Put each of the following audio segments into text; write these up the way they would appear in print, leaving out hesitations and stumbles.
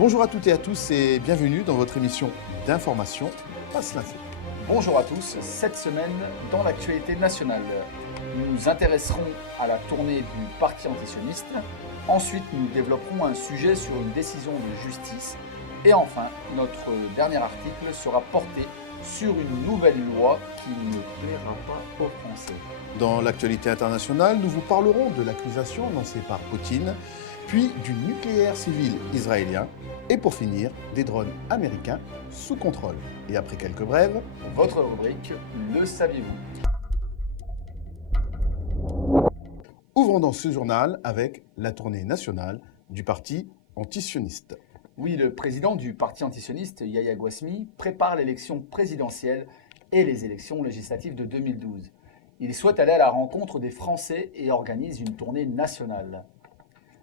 Bonjour à toutes et à tous et bienvenue dans votre émission d'information Passe l'info. Bonjour à tous, cette semaine dans l'actualité nationale, nous nous intéresserons à la tournée du parti antisioniste, ensuite nous développerons un sujet sur une décision de justice et enfin notre dernier article sera porté sur une nouvelle loi qui ne plaira pas aux Français. Dans l'actualité internationale, nous vous parlerons de l'accusation lancée par Poutine, puis du nucléaire civil israélien et pour finir, des drones américains sous contrôle. Et après quelques brèves, Votre rubrique, le saviez-vous ? ouvrons dans ce journal avec la tournée nationale du parti antisioniste. Oui, le président du parti antisioniste, Yahya Gouasmi, prépare l'élection présidentielle et les élections législatives de 2012. Il souhaite aller à la rencontre des Français et organise une tournée nationale.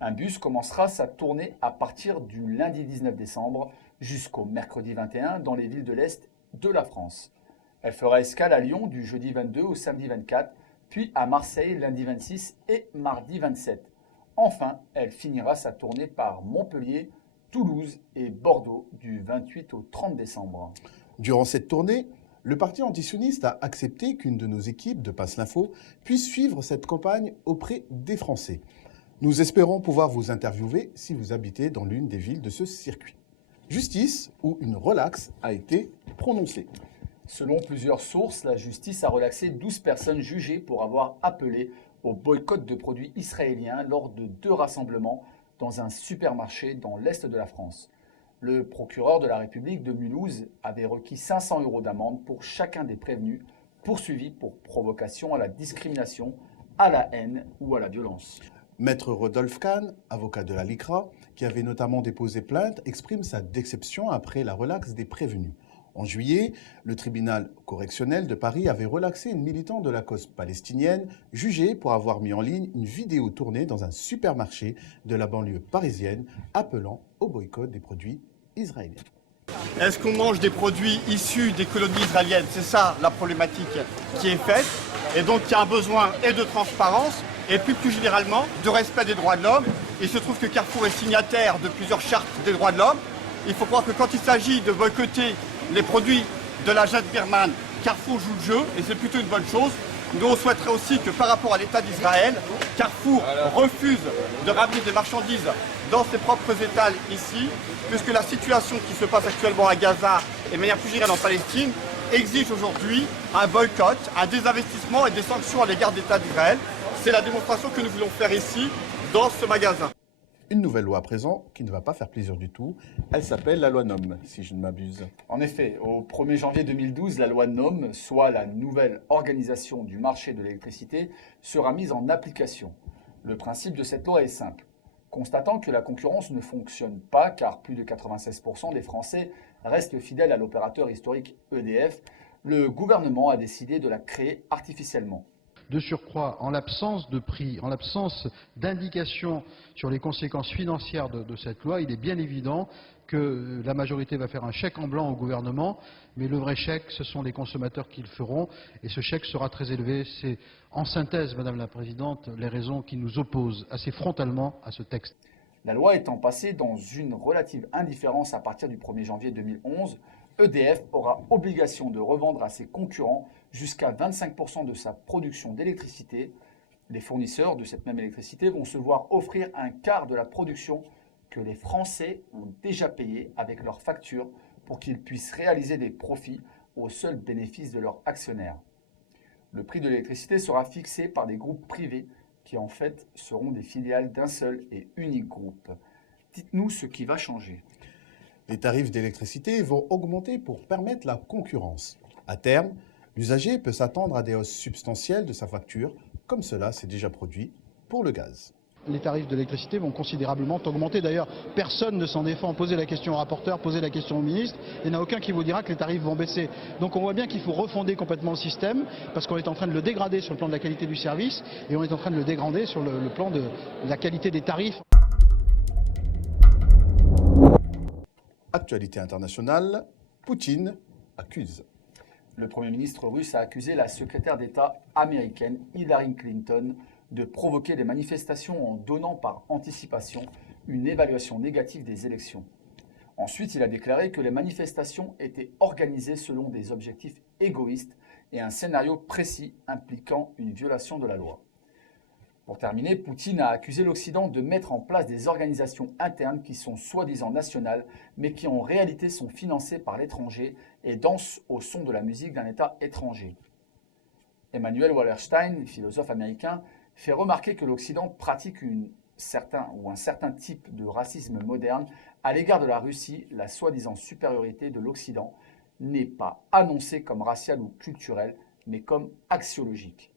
Un bus commencera sa tournée à partir du lundi 19 décembre jusqu'au mercredi 21 dans les villes de l'Est de la France. Elle fera escale à Lyon du jeudi 22 au samedi 24, puis à Marseille lundi 26 et mardi 27. Enfin, elle finira sa tournée par Montpellier, Toulouse et Bordeaux du 28 au 30 décembre. Durant cette tournée, le parti antisioniste a accepté qu'une de nos équipes de Passe l'Info puisse suivre cette campagne auprès des Français. Nous espérons pouvoir vous interviewer si vous habitez dans l'une des villes de ce circuit. Justice ou une relaxe a été prononcée. Selon plusieurs sources, la justice a relaxé 12 personnes jugées pour avoir appelé au boycott de produits israéliens lors de 2 rassemblements dans un supermarché dans l'est de la France. Le procureur de la République de Mulhouse avait requis 500 € d'amende pour chacun des prévenus poursuivis pour provocation à la discrimination, à la haine ou à la violence. Maître Rodolphe Kahn, avocat de la LICRA, qui avait notamment déposé plainte, exprime sa déception après la relaxe des prévenus. En juillet, le tribunal correctionnel de Paris avait relaxé une militante de la cause palestinienne jugée pour avoir mis en ligne une vidéo tournée dans un supermarché de la banlieue parisienne appelant au boycott des produits israéliens. Est-ce qu'on mange des produits issus des colonies israéliennes? C'est ça la problématique qui est faite. Et donc il y a un besoin et de transparence et plus généralement de respect des droits de l'homme. Il se trouve que Carrefour est signataire de plusieurs chartes des droits de l'homme. Il faut croire que quand il s'agit de boycotter les produits de la junte birmane, Carrefour joue le jeu et c'est plutôt une bonne chose. Nous, on souhaiterait aussi que par rapport à l'État d'Israël, Carrefour refuse de ramener des marchandises dans ses propres étals ici, puisque la situation qui se passe actuellement à Gaza et de manière plus générale en Palestine exige aujourd'hui un boycott, un désinvestissement et des sanctions à l'égard de l'État d'Israël. C'est la démonstration que nous voulons faire ici, dans ce magasin. Une nouvelle loi à présent qui ne va pas faire plaisir du tout. Elle s'appelle la loi NOM, si je ne m'abuse. En effet, au 1er janvier 2012, la loi NOM, soit la nouvelle organisation du marché de l'électricité, sera mise en application. Le principe de cette loi est simple. Constatant que la concurrence ne fonctionne pas, car plus de 96% des Français restent fidèles à l'opérateur historique EDF, le gouvernement a décidé de la créer artificiellement. De surcroît, en l'absence de prix, en l'absence d'indications sur les conséquences financières de cette loi, il est bien évident que la majorité va faire un chèque en blanc au gouvernement, mais le vrai chèque, ce sont les consommateurs qui le feront, et ce chèque sera très élevé. C'est, en synthèse, Madame la Présidente, les raisons qui nous opposent assez frontalement à ce texte. La loi étant passée dans une relative indifférence à partir du 1er janvier 2011, EDF aura obligation de revendre à ses concurrents jusqu'à 25% de sa production d'électricité. Les fournisseurs de cette même électricité vont se voir offrir un quart de la production que les Français ont déjà payé avec leurs factures pour qu'ils puissent réaliser des profits au seul bénéfice de leurs actionnaires. Le prix de l'électricité sera fixé par des groupes privés qui en fait seront des filiales d'un seul et unique groupe. Dites-nous ce qui va changer. Les tarifs d'électricité vont augmenter pour permettre la concurrence. À terme, l'usager peut s'attendre à des hausses substantielles de sa facture, comme cela s'est déjà produit pour le gaz. Les tarifs de l'électricité vont considérablement augmenter. D'ailleurs, personne ne s'en défend. Posez la question au rapporteur, posez la question au ministre, il n'y en a aucun qui vous dira que les tarifs vont baisser. Donc on voit bien qu'il faut refonder complètement le système, parce qu'on est en train de le dégrader sur le plan de la qualité du service, et on est en train de le dégrader sur le plan de la qualité des tarifs. Actualité internationale, Poutine accuse. Le Premier ministre russe a accusé la secrétaire d'État américaine Hillary Clinton de provoquer des manifestations en donnant par anticipation une évaluation négative des élections. Ensuite, il a déclaré que les manifestations étaient organisées selon des objectifs égoïstes et un scénario précis impliquant une violation de la loi. Pour terminer, Poutine a accusé l'Occident de mettre en place des organisations internes qui sont soi-disant nationales, mais qui en réalité sont financées par l'étranger et dansent au son de la musique d'un État étranger. Emmanuel Wallerstein, philosophe américain, fait remarquer que l'Occident pratique un certain type de racisme moderne à l'égard de la Russie. La soi-disant supériorité de l'Occident n'est pas annoncée comme raciale ou culturelle, mais comme axiologique,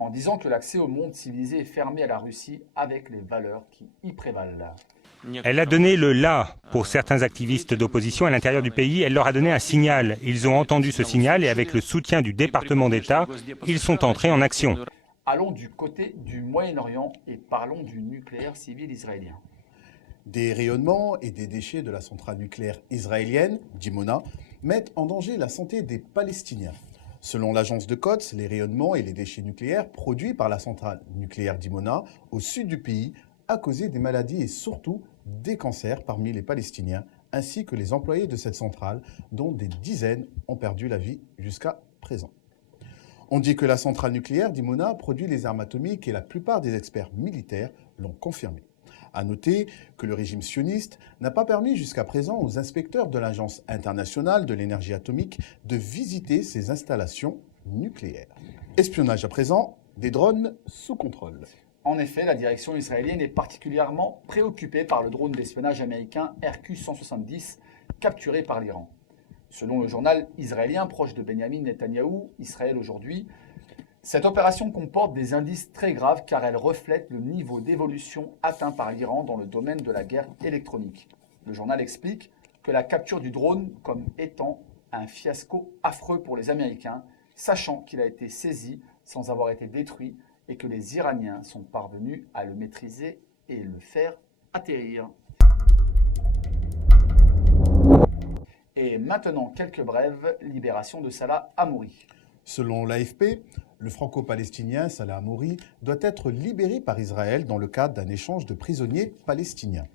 en disant que l'accès au monde civilisé est fermé à la Russie avec les valeurs qui y prévalent. Elle a donné le « là » pour certains activistes d'opposition à l'intérieur du pays. Elle leur a donné un signal. Ils ont entendu ce signal et avec le soutien du département d'État, ils sont entrés en action. Allons du côté du Moyen-Orient et parlons du nucléaire civil israélien. Des rayonnements et des déchets de la centrale nucléaire israélienne, Dimona, mettent en danger la santé des Palestiniens. Selon l'agence de Quds, les rayonnements et les déchets nucléaires produits par la centrale nucléaire Dimona au sud du pays a causé des maladies et surtout des cancers parmi les Palestiniens, ainsi que les employés de cette centrale, dont des dizaines ont perdu la vie jusqu'à présent. On dit que la centrale nucléaire Dimona produit les armes atomiques et la plupart des experts militaires l'ont confirmé. À noter que le régime sioniste n'a pas permis jusqu'à présent aux inspecteurs de l'Agence internationale de l'énergie atomique de visiter ces installations nucléaires. Espionnage à présent, des drones sous contrôle. En effet, la direction israélienne est particulièrement préoccupée par le drone d'espionnage américain RQ-170 capturé par l'Iran. Selon le journal israélien proche de Benjamin Netanyahou, Israël aujourd'hui, cette opération comporte des indices très graves car elle reflète le niveau d'évolution atteint par l'Iran dans le domaine de la guerre électronique. Le journal explique que la capture du drone comme étant un fiasco affreux pour les Américains, sachant qu'il a été saisi sans avoir été détruit et que les Iraniens sont parvenus à le maîtriser et le faire atterrir. Et maintenant, quelques brèves, libération de Salah Hamouri. Selon l'AFP, le franco-palestinien Salah Hamouri doit être libéré par Israël dans le cadre d'un échange de prisonniers palestiniens.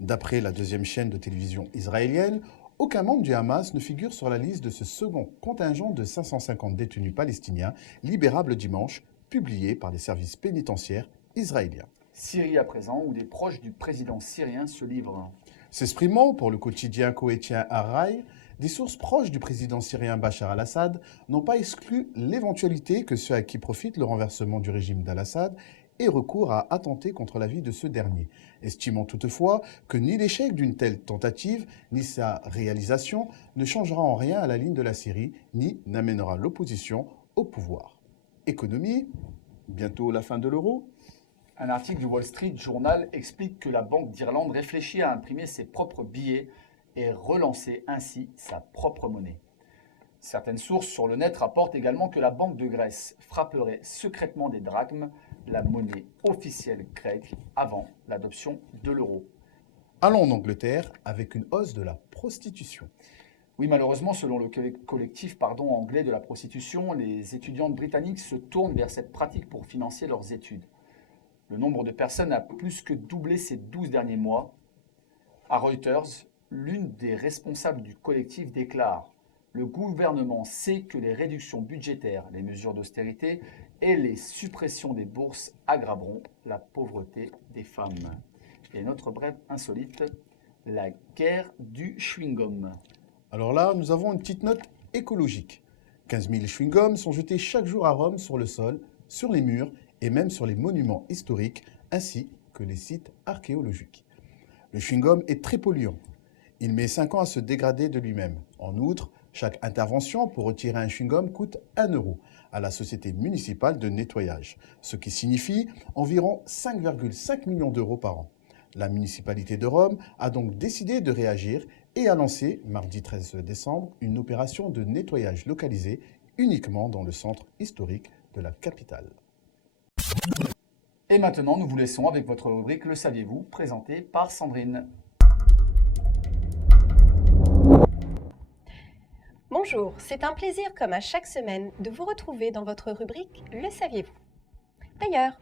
D'après la deuxième chaîne de télévision israélienne, aucun membre du Hamas ne figure sur la liste de ce second contingent de 550 détenus palestiniens libérables dimanche, publié par les services pénitentiaires israéliens. Syrie à présent, où des proches du président syrien se livrent. S'exprimant pour le quotidien koweïtien Ar-Rai, des sources proches du président syrien Bachar al-Assad n'ont pas exclu l'éventualité que ceux à qui profite le renversement du régime d'al-Assad aient recours à attenter contre la vie de ce dernier, estimant toutefois que ni l'échec d'une telle tentative, ni sa réalisation ne changera en rien à la ligne de la Syrie, ni n'amènera l'opposition au pouvoir. Économie, bientôt la fin de l'euro. Un article du Wall Street Journal explique que la Banque d'Irlande réfléchit à imprimer ses propres billets et relancer ainsi sa propre monnaie. Certaines sources sur le net rapportent également que la Banque de Grèce frapperait secrètement des drachmes, la monnaie officielle grecque, avant l'adoption de l'euro. Allons en Angleterre avec une hausse de la prostitution. Oui, malheureusement, selon le collectif anglais de la prostitution, les étudiantes britanniques se tournent vers cette pratique pour financer leurs études. Le nombre de personnes a plus que doublé ces 12 derniers mois. À Reuters, l'une des responsables du collectif déclare « Le gouvernement sait que les réductions budgétaires, les mesures d'austérité et les suppressions des bourses aggraveront la pauvreté des femmes. » Et notre brève insolite, la guerre du chewing-gum. Alors là, nous avons une petite note écologique. 15 000 chewing-gums sont jetés chaque jour à Rome sur le sol, sur les murs et même sur les monuments historiques, ainsi que les sites archéologiques. Le chewing-gum est très polluant. Il met 5 ans à se dégrader de lui-même. En outre, chaque intervention pour retirer un chewing-gum coûte 1 € à la société municipale de nettoyage, ce qui signifie environ 5,5 millions d'euros par an. La municipalité de Rome a donc décidé de réagir et a lancé, mardi 13 décembre, une opération de nettoyage localisée uniquement dans le centre historique de la capitale. Et maintenant, nous vous laissons avec votre rubrique Le saviez-vous, présentée par Sandrine. Bonjour, c'est un plaisir comme à chaque semaine de vous retrouver dans votre rubrique Le saviez-vous. D'ailleurs,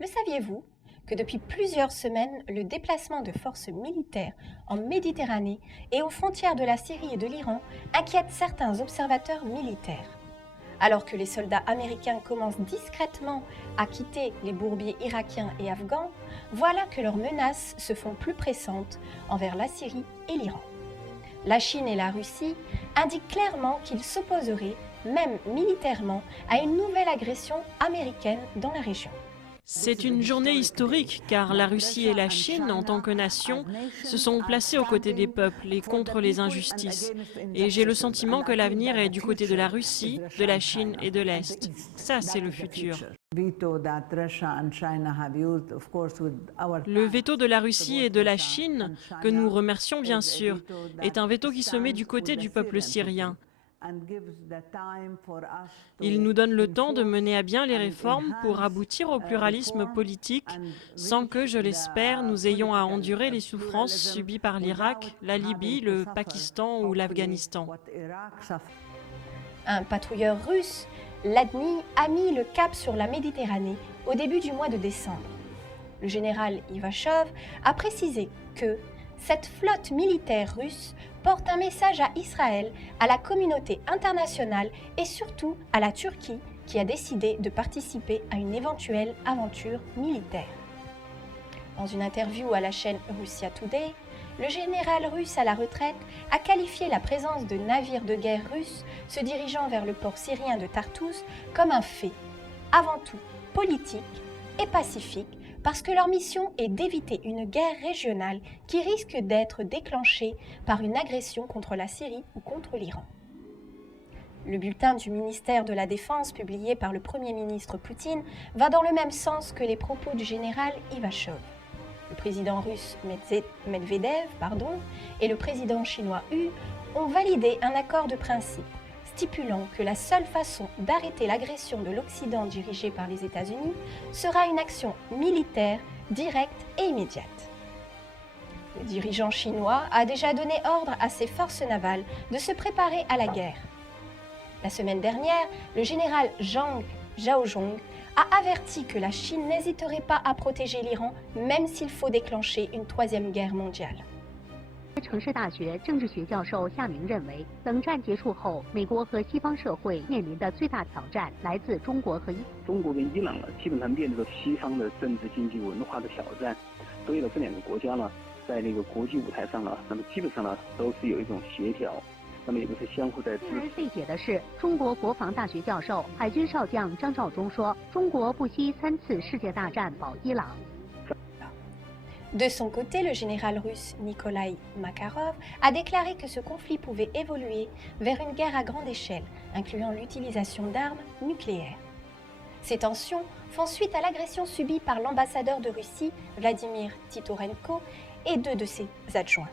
le saviez-vous? que depuis plusieurs semaines, le déplacement de forces militaires en Méditerranée et aux frontières de la Syrie et de l'Iran inquiète certains observateurs militaires. Alors que les soldats américains commencent discrètement à quitter les bourbiers irakiens et afghans, voilà que leurs menaces se font plus pressantes envers la Syrie et l'Iran. La Chine et la Russie indiquent clairement qu'ils s'opposeraient, même militairement, à une nouvelle agression américaine dans la région. C'est une journée historique car la Russie et la Chine, en tant que nation, se sont placées aux côtés des peuples et contre les injustices. Et j'ai le sentiment que l'avenir est du côté de la Russie, de la Chine et de l'Est. Ça, c'est le futur. Le veto de la Russie et de la Chine, que nous remercions bien sûr, est un veto qui se met du côté du peuple syrien. Il nous donne le temps de mener à bien les réformes pour aboutir au pluralisme politique sans que, je l'espère, nous ayons à endurer les souffrances subies par l'Irak, la Libye, le Pakistan ou l'Afghanistan. Un patrouilleur russe, l'ADNI, a mis le cap sur la Méditerranée au début du mois de décembre. Le général Ivachov a précisé que cette flotte militaire russe porte un message à Israël, à la communauté internationale et surtout à la Turquie qui a décidé de participer à une éventuelle aventure militaire. Dans une interview à la chaîne Russia Today, le général russe à la retraite a qualifié la présence de navires de guerre russes se dirigeant vers le port syrien de Tartous comme un fait, avant tout politique et pacifique, parce que leur mission est d'éviter une guerre régionale qui risque d'être déclenchée par une agression contre la Syrie ou contre l'Iran. Le bulletin du ministère de la Défense publié par le Premier ministre Poutine va dans le même sens que les propos du général Ivachov. Le président russe Medvedev et le président chinois Hu ont validé un accord de principe stipulant que la seule façon d'arrêter l'agression de l'Occident dirigée par les États-Unis sera une action militaire directe et immédiate. Le dirigeant chinois a déjà donné ordre à ses forces navales de se préparer à la guerre. La semaine dernière, le général Zhang Zhaozhong a averti que la Chine n'hésiterait pas à protéger l'Iran, même s'il faut déclencher une troisième guerre mondiale. 城市大学政治学教授夏明认为，冷战结束后，美国和西方社会面临的最大挑战来自中国和中国跟伊朗呢，基本上面对着西方的政治、经济、文化的挑战，所以呢，这两个国家呢，在那个国际舞台上呢，那么基本上呢，都是有一种协调，那么也就是相互在支持。令人费解的是，中国国防大学教授、海军少将张召忠说，中国不惜3次世界大战保伊朗。 De son côté, le général russe Nikolai Makarov a déclaré que ce conflit pouvait évoluer vers une guerre à grande échelle, incluant l'utilisation d'armes nucléaires. Ces tensions font suite à l'agression subie par l'ambassadeur de Russie, Vladimir Titorenko, et 2 de ses adjoints.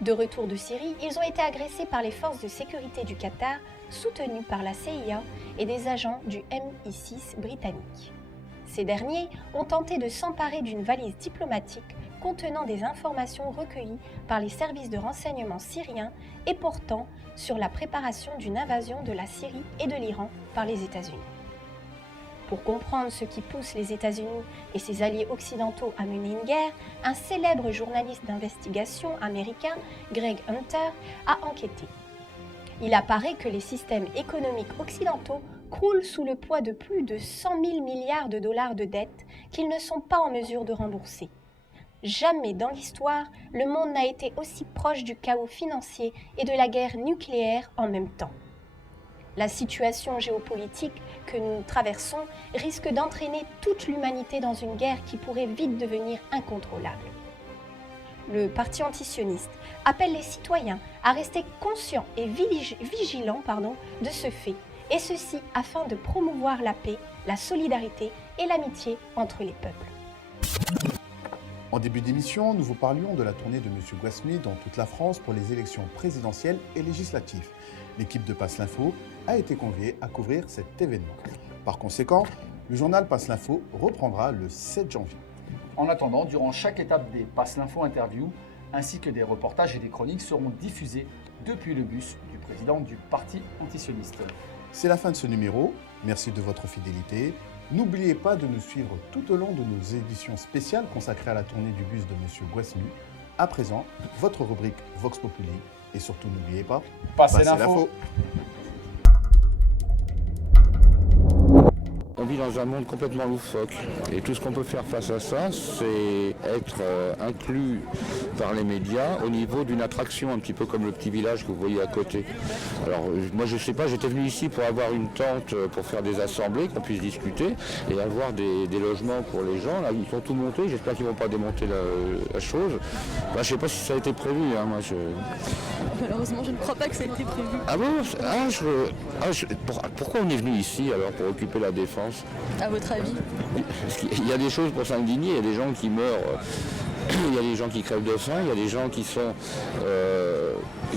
De retour de Syrie, ils ont été agressés par les forces de sécurité du Qatar, soutenues par la CIA et des agents du MI6 britannique. Ces derniers ont tenté de s'emparer d'une valise diplomatique contenant des informations recueillies par les services de renseignement syriens et portant sur la préparation d'une invasion de la Syrie et de l'Iran par les États-Unis. Pour comprendre ce qui pousse les États-Unis et ses alliés occidentaux à mener une guerre, un célèbre journaliste d'investigation américain, Greg Hunter, a enquêté. Il apparaît que les systèmes économiques occidentaux croulent sous le poids de plus de 100 000 milliards de dollars de dettes qu'ils ne sont pas en mesure de rembourser. Jamais dans l'histoire, le monde n'a été aussi proche du chaos financier et de la guerre nucléaire en même temps. La situation géopolitique que nous traversons risque d'entraîner toute l'humanité dans une guerre qui pourrait vite devenir incontrôlable. Le parti antisioniste appelle les citoyens à rester conscients et vigilants de ce fait, et ceci afin de promouvoir la paix, la solidarité et l'amitié entre les peuples. En début d'émission, nous vous parlions de la tournée de M. Guasmi dans toute la France pour les élections présidentielles et législatives. L'équipe de Passe l'Info a été conviée à couvrir cet événement. Par conséquent, le journal Passe l'Info reprendra le 7 janvier. En attendant, durant chaque étape des Passe l'Info interviews, ainsi que des reportages et des chroniques seront diffusés depuis le bus du président du parti antisioniste. C'est la fin de ce numéro. Merci de votre fidélité. N'oubliez pas de nous suivre tout au long de nos éditions spéciales consacrées à la tournée du bus de M. Guasmi. À présent, votre rubrique Vox Populi. Et surtout, n'oubliez pas, Passez l'info. l'info. On vit dans un monde complètement loufoque et tout ce qu'on peut faire face à ça, c'est être inclus par les médias au niveau d'une attraction, un petit peu comme le petit village que vous voyez à côté. Alors moi je sais pas, j'étais venu ici pour avoir une tente pour faire des assemblées, qu'on puisse discuter et avoir des logements pour les gens. Là ils sont tout montés, j'espère qu'ils vont pas démonter la chose. Bah, je sais pas si ça a été prévu, hein, moi je... Malheureusement, je ne crois pas que ça a été prévu. Ah bon? Pourquoi on est venu ici alors pour occuper la défense? À votre avis? Il y a des choses pour s'indigner, il y a des gens qui meurent, il y a des gens qui crèvent de faim, il y a des gens qui sont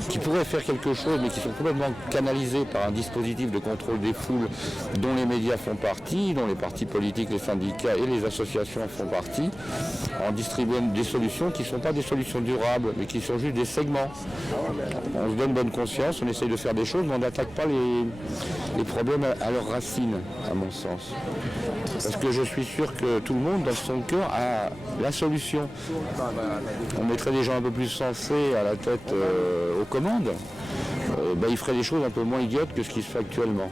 qui pourraient faire quelque chose mais qui sont complètement canalisés par un dispositif de contrôle des foules dont les médias font partie, dont les partis politiques, les syndicats et les associations font partie, en distribuant des solutions qui ne sont pas des solutions durables mais qui sont juste des segments. On se donne bonne conscience, on essaye de faire des choses mais on n'attaque pas les problèmes à leurs racines, à mon sens. Parce que je suis sûr que tout le monde, dans son cœur, a la solution. On mettrait des gens un peu plus sensés à la tête aux commandes. Ils feraient des choses un peu moins idiotes que ce qui se fait actuellement.